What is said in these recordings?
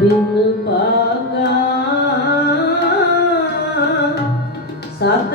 ਬਿਨ ਭਾਗਾ ਸਤ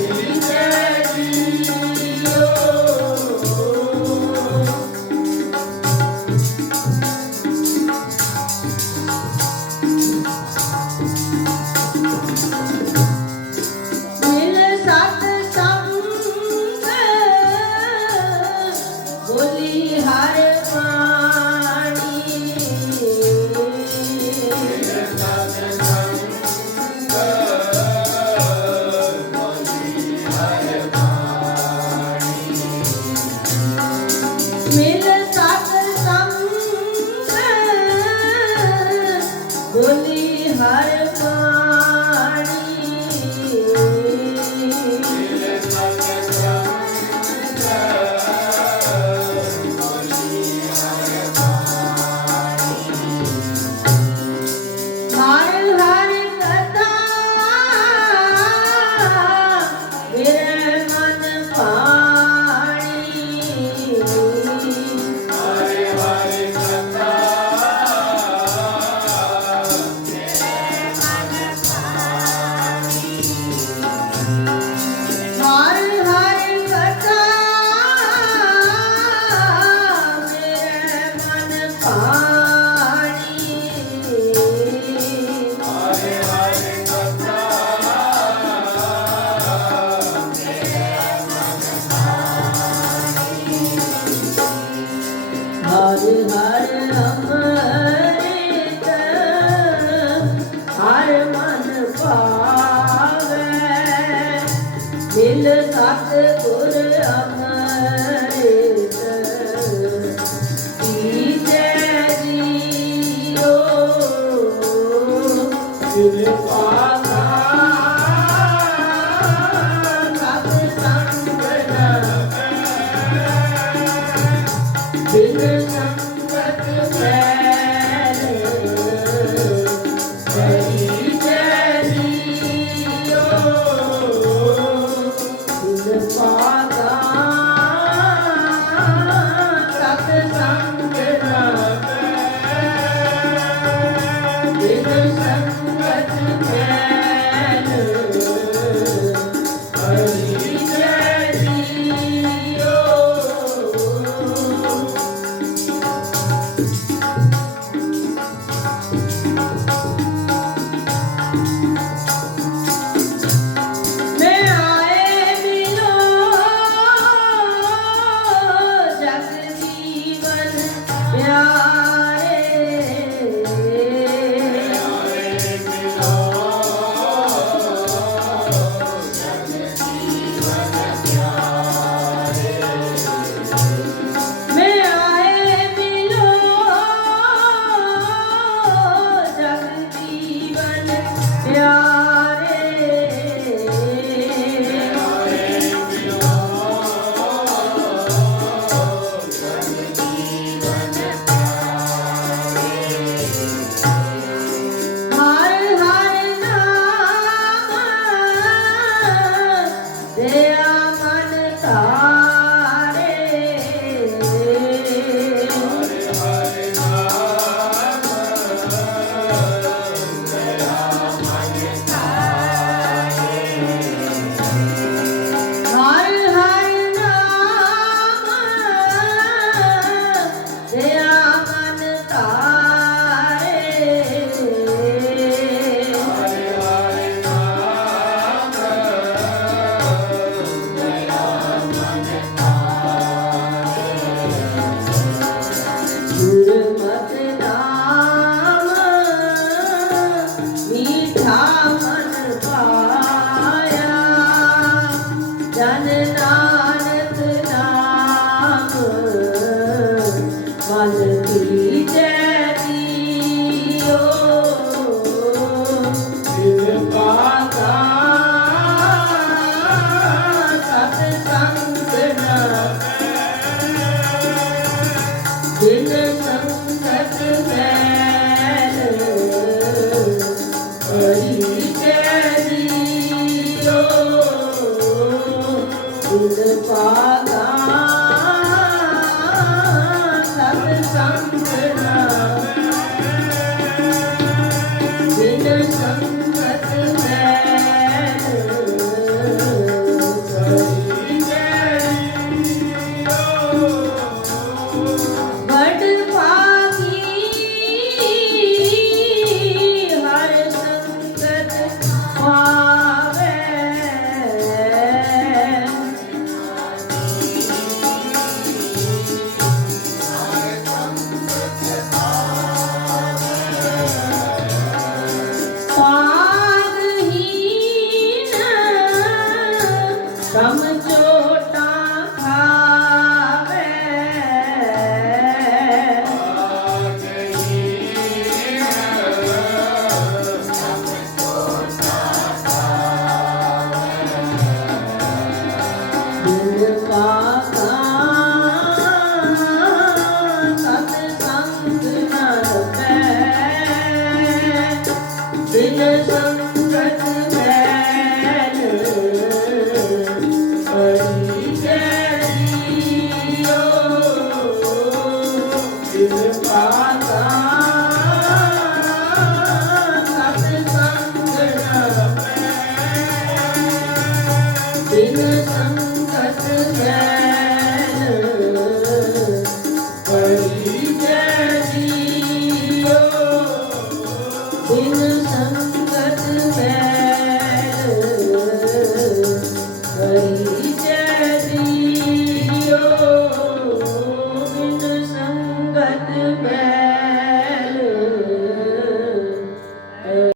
Oh, Oh, 咱们 Yeah.